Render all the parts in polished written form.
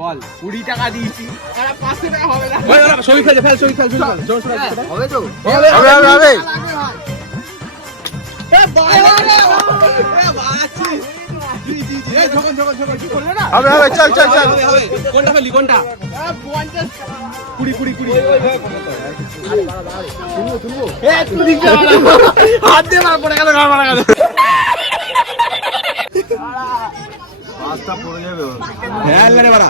বল 20 টাকা দিয়েছি, আর 500 টাকা হবে না। ছবি ফেল জোর সরে হবে তো? হবে। এ ভাই বাড়াচ্ছি। জি ঝকন কি করলে না? হবে চল কোনটা ফেললি কোনটা? 50 20 তুলবো এ তুই দিক যা হাত দিয়ে মার পড়ে গেল গাল মারা গেল। পাঁচটা পড়ে যাবে। হ্যাঁ লে রে বাড়া।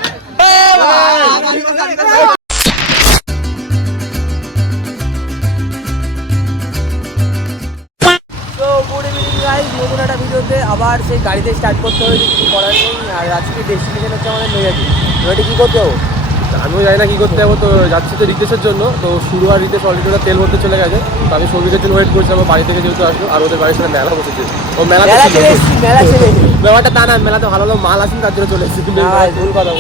তো গুড ইভিনিং গাইস, নতুন একটা ভিডিওতে আবার সেই গাড়িতে স্টার্ট করতে হবে, কিছু করার নেই। আর আজকে ডেস্টিনেশন হচ্ছে আমাদের নৈহাটি। নৈহাটি কী করতে হবে? আমিও জানি না কি করতে যাবো, তো যাচ্ছি তো রিতেশের জন্য। তো শুরু আর রিতেশ অলরেডি ওরা তেল ভরতে চলে গেছে। তো আমি সৌভিকের জন্য ওয়েট করছি, আমার বাড়ি থেকে যেহেতু আসবো। আর ওদের বাড়ির সাথে মেলা বসেছে। ও মেলা চলে এসেছি। ব্যাপারটা তা না, মেলাতে ভালো ভালো মাল আসেন তার জন্য চলে এসেছি। ভুল কথা।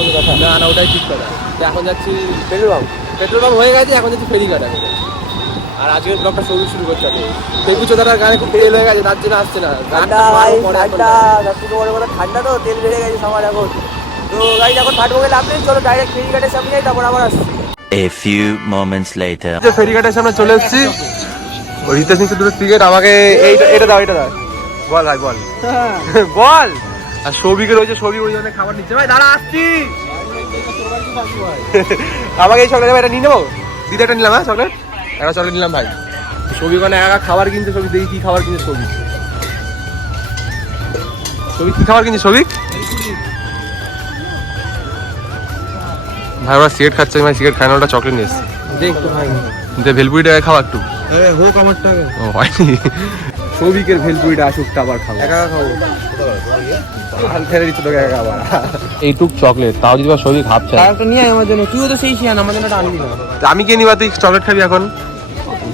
না ওটাই ঠিক কথা। তো এখন যাচ্ছি পেট্রোল পাম্প হয়ে গেছে, এখন যাচ্ছি ফেরিঘাট। আর আজকের ব্লগটা সৌভিক শুরু করতে হবে। পেকু চোদার গানে খুব তেল হয়ে গেছে, তার জন্য আসছে না। ঠান্ডা সবথেকে বড় কথা ঠান্ডা, তো তেল বেড়ে গেছে সবার এখন। তো গাড়ি এখন ফাটবো গেলে আপনি চলো ডাইরেক্ট ফেরিঘাটের সামনে যাই, তারপর আবার আসছি। A few moments later. ফেরিঘাটের সামনে চলে এসেছি। রিতেশ নিচ্ছে দুটো টিকিট, আমাকে এটা দাও বল ভাই বল বল। আর সৌভিকের রয়েছে, সৌভিক ওই জন্য খাবার নিচ্ছে। ভাই দাঁড়া আসছি, আমাকে এই চকলেট এটা নিয়ে নেবো। দিদি একটা নিলাম। হ্যাঁ চকলেট একটা চকলেট নিলাম ভাই। সৌভিক মানে একা খাবার কিনছে। সৌভিক দেখি কি খাবার কিনছে। সৌভিক কি খাবার কিনছে? সৌভিক ভাই ওরা সিগারেট খাচ্ছে, আমি সিগারেট খাই না, ওটা চকলেট নিয়ে এসছি। ভেলপুরিটা খাওয়া একটু হোক আমারটা। ও হয়নি, সৌভিকের ভেলপুরিটা আসুক, আবার খাবো। একা খাবো, ফেলে দিচ্ছি তোকে একা আবার। এইটুক চকলেট, তাও যদি বা সৌভিক হাফ চায় একটা নিয়ে আয় আমার জন্য। তুইও তো সেই শিয়ান, আমার জন্য আনবি না। আমি কে নিবা? তুই চকলেট খাবি এখন?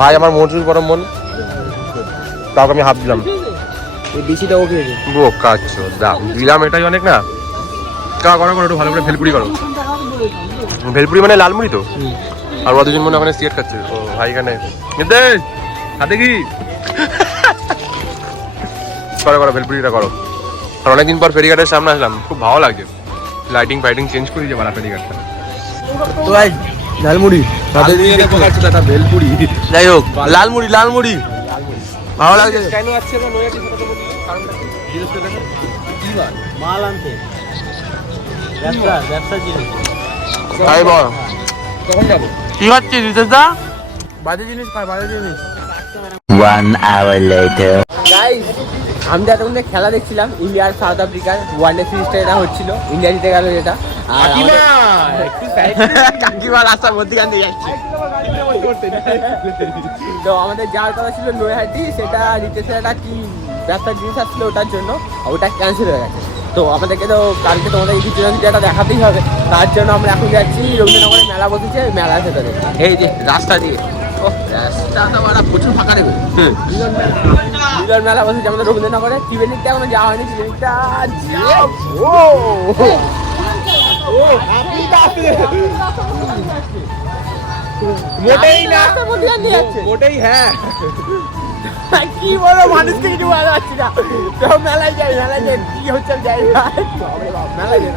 ভাই আমার মজুর গরম মন, তাও আমি হাফ দিলাম। এই বেশিটা ওকে কাচ্ছ দাম দিলাম, এটাই অনেক না। করো একটু ভালো করে ভেলপুরি করো। ভেলপুরি মানে লালমুড়ি তো। আর ওরা দুজন মনে ওখানে সিগারেট খাচ্ছে। ও ভাই এখানে হাতে কি করো ভেলপুরিটা করো। আর অনেকদিন পর ফেরিঘাটের সামনে আসলাম, খুব ভালো লাগছে। লাইটিং ফাইটিং চেঞ্জ করে দিয়েছে বাড়া ফেরিঘাটটা। তো ভাই লালমুড়ি ভেলপুরি, যাই হোক লালমুড়ি ভালো লাগছে। কেন আসছে না নৈহাটি? কারণটা কি? মাল আনতে ব্যবসা জিনিস। ভাই বল কখন যাবো? কি হচ্ছে রিতেশ দা? বাজে জিনিস খায়, বাজে জিনিস। 1 hour later. গাইস, আমি এতক্ষণ খেলা দেখছিলাম, ইন্ডিয়া আর সাউথ আফ্রিকার ওয়ানডে সিরিজটা এটা হচ্ছিল। ইন্ডিয়া জিতে গেল যেটা। আর কাকিমা রাস্তার মধ্যখান দিয়ে যাচ্ছে। তো আমাদের যাওয়ার কথা ছিল নৈহাটি, সেটা রিতেশের একটা কি ব্যবসার জিনিস আসছিল, ওটার জন্য ওটা ক্যান্সেল হয়ে গেছে। তো আমাদেরকে তো কালকে তোমাদের এই ভিডিওটা দেখাতেই হবে। তার জন্য আমরা এখন যাচ্ছি রবীন্দ্রনগরে, মেলা বসেছে, মেলার ভেতরে। এই যে রাস্তা দিয়ে, রাস্তাটা প্রচুর ফাঁকা নেবে। মিলন মেলা বসেছে আমাদের রবীন্দ্রনগরে। ত্রিবেণীতে এখনো যাওয়া হয়নি। ত্রিবেণীটা মোটেই হ্যাঁ কি বলো, মানুষকে কিছু ভালো পাচ্ছি না। তো মেলায় যাই কি হচ্ছে যাই মেলায় যাই।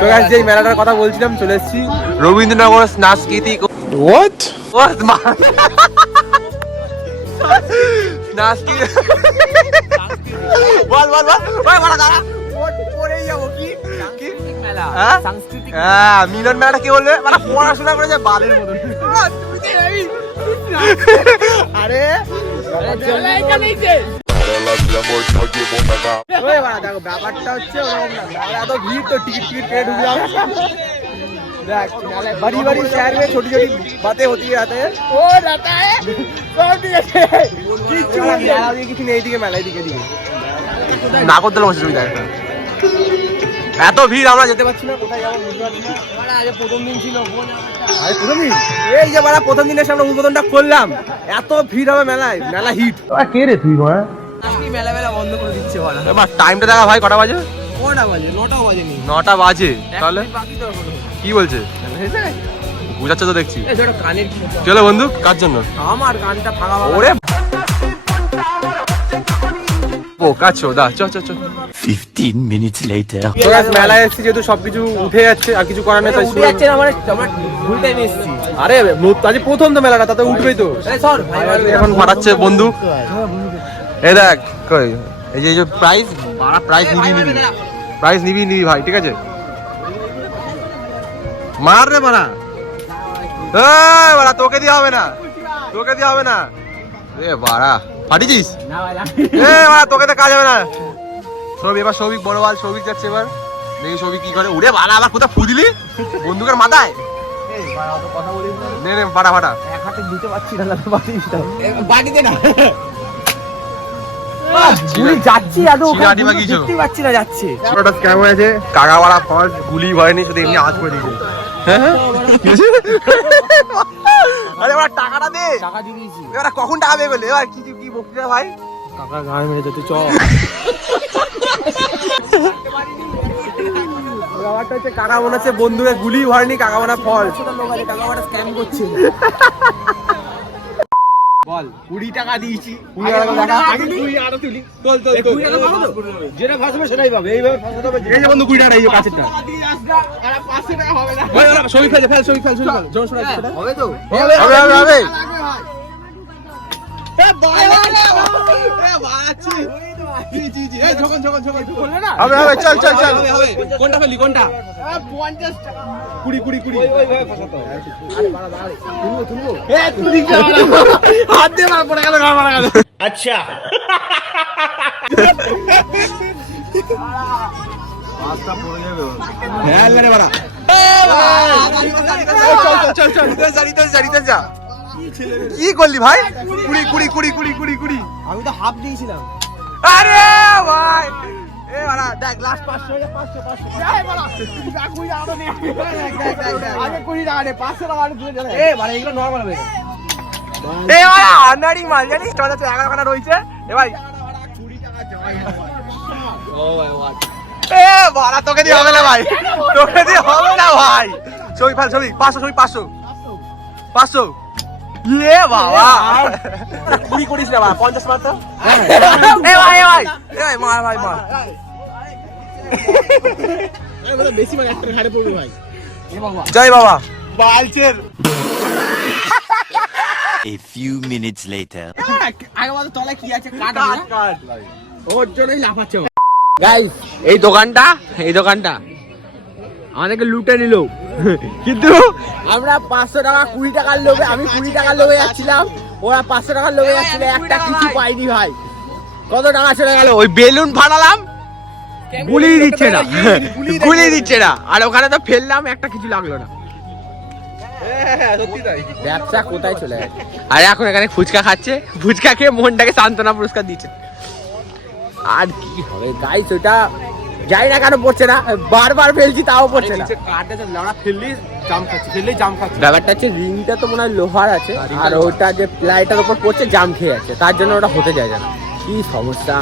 তো গাইস, যেই মেলাটার কথা বলছিলাম চলে এসেছি রবীন্দ্রনগর সাংস্কৃতিক। হোয়াট মিলন মেলাটা কি বলবে? মানে পড়াশোনা করে যায় বালের মতন। আরে ব্যাপারটা হচ্ছে এত ভিড়, তো টিকিট পেয়ে ঢুকলাম। बड़ी बड़ी शहर में छोटी छोटी बातें होती रहते हैं। ও দাদা সব ঠিক আছে, কিছু নেই দিকে মেলায় দিকে না করতে বসে তুমি দেখা। এত ভিড় আমরা যেতে পারছি না, কোথায় যাবো বুঝতে পারছি না। প্রথম দিন ছিল, আরে প্রথম দিন, এই যে বাড়া প্রথম দিনের সামনে উদ্বোধনটা করলাম, এত ভিড় হবে মেলায়, মেলা হিট। কে রে তুই আজকে মেলা বন্ধ করে দিচ্ছে বলা। এবার টাইমটা দেখা ভাই, কটা বাজে? কটা বাজে? 9টাও বাজেনি। 9টা বাজে, তাহলে বাকি তো এখনো। কি বলছে? বুঝাচ্ছে তো দেখছি। কানের চলো বন্ধু, কার জন্য? আমার কানটা ফাঁকা। ওরে ও কাছো দা চ চ চ 15 minutes later. মেলায় এসেছি যেহেতু সবকিছু উঠে যাচ্ছে আর কিছু করার নেই তাই উঠে যাচ্ছে না, আমার ভুল টাইমে এসেছি। আরে আজ প্রথম তো মেলাটা তাতে উঠবেই তো এখন ফাটাচ্ছে বন্ধু এই দেখ কই এই যে প্রাইস প্রাইস নিবি ভাই ঠিক আছে মার রে বাড়া এই বাড়া তোকে দিয়ে হবে না এ বাড়া ফাটিছিস না ভাই এ বাড়া তোকে তো কাজ হবে না সৌভিক বড় বাল সৌভিক যাচ্ছে এবার দেখি সৌভিক কি করে উড়ে বাড়া আবার কোথায় ফু দিলি বন্দুকের মাথায় নে ফাটা এক হাতে দিতে পারছি না, বাড়িতে না গুলি যাচ্ছি আদৌ চিরাটি বাগিয়েছো। দেখতে পাচ্ছি না, যাচ্ছে। ছোটটা স্ক্যাম হয়েছে কাগাওয়াড়া ফলস গুলি ভয়নি শুধু এমনি আজ করে দিয়েছে আরে ওরা টাকাটা দে টাকা দিয়ে দিয়েছি। এবার কখন টাকা দেবে বলে এবার কি বকছিস ভাই কাকা গায়ে মেরে দিতে চ। ব্যাপারটা হচ্ছে কাকা মনে হচ্ছে বন্ধুকে গুলি ভয়নি কাকা মনে ফল কাকা ওটা স্ক্যাম করছে। বল 20 টাকা দিয়েছি। 20 টাকা দেখা আগে তুই আরো তুলি। যেটা ফাঁসবে সেটাই পাবে এইভাবে ফাঁসাতে হবে এই যে বন্ধু 20 টাকা এই যে কাছেরটা ওই ওরা ছবি ফেল জোর শোনা হবে তো? হবে হবে চল কোনটা ফেলি কোনটা? 20 হাত দিয়ে মার পড়ে গেল ঘর মারা গেল চল কি করলি ভাই 20 আমি তো হাফ দিয়েছিলাম। আরে ভাই এ বাড়া দেখ লাস্ট 500 আগে 20 টাকা নে, 500 টাকা আরো তুলে দে। মানে এগুলো নরমাল হবে। এ বাড়া আনাড়ি মাল জানিস তোর কাছে 11 খানা রয়েছে এ ভাই এ বাড়া তোকে দিয়ে হবে না ভাই ভাই ছবি 500 ইয়ে বাবা 20 করিস না ভাই 50 মার তো এ ভাই মার বেশি মানে একটা ঘাড়ে পড়বে ভাই। জয় বাবা বালচের A few minutes later. আগে বল তলায় কি আছে? কাট ভাই। ওর জন্যই লাফাচ্ছে। গাইস এই দোকানটা আমাদেরকে লুটে নিল, কিন্তু আমরা 500 টাকা 20 টাকার লোভে, আমি 20 টাকার লোভে যাচ্ছিলাম, ওরা 500 টাকার লোভে যাচ্ছিল, একটা কিছু পাইনি ভাই। কত টাকা চলে গেল? ওই বেলুন ফাটালাম, গুলি দিচ্ছে না আর ওখানে তো ফেললাম, একটা কিছু লাগলো না। ব্যবসা কোথায় চলে গেছে? আর এখন এখানে ফুচকা খাচ্ছে, ফুচকা খেয়ে মনটাকে সান্ত্বনা পুরস্কার দিচ্ছে। আর কি হবে গাইস, ওটা যাই না কেন পড়ছে না, বারবার ফেলছি তাও পড়ছে না। ব্যাপারটা হচ্ছে রিংটা তো মনে হয় লোহার আছে, আর ওটা যে প্লাইটার উপর পড়ছে জাম খেয়ে আছে, তার জন্য ওটা হতে যায় না। কি সমস্যা!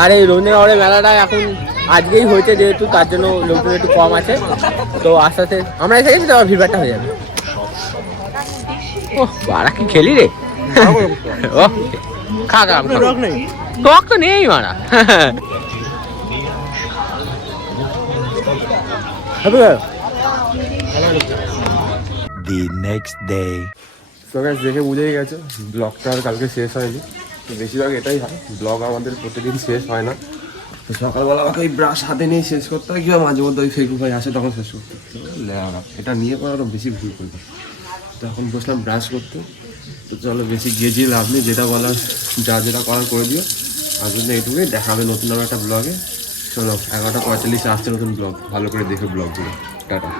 আর এই রোনে ওরে মেলাটা এখন আজকেই হয়েছে যেহেতু, তার জন্য লোকজন একটু কম আছে, তো আস্তে আস্তে আমরা এসে গেছি তো আবার ভিড়ভাড়টা হয়ে যাবে। ও বাড়া কি খেলি রে, ও খা টক তো নেই মারা। The next day. তো গাইস দেখে বুঝেই গেছে ব্লগটা আর কালকে শেষ হয়নি, তো বেশিরভাগ এটাই হয়, ব্লগ আমাদের প্রতিদিন শেষ হয় না। তো সকালবেলা আমাকে ওই ব্রাশ হাতে নিয়ে শেষ করতে হয়, কিংবা মাঝে মধ্যে ওই ফেকু ভাই আসে তখন শেষ করতে হয়। এটা নিয়ে পর আরও বেশি ভুল করবে। তো এখন বসলাম ব্রাশ করতে, তো চলো বেশি গিয়ে লাভ নেই, যেটা বলার যেটা করার করে দিও। আর জন্য এইটুকুই, দেখাবে নতুন একটা ব্লগে। চলো 11:45 আসছে নতুন ব্লগ, ভালো করে দেখো ব্লগগুলো। টাটা।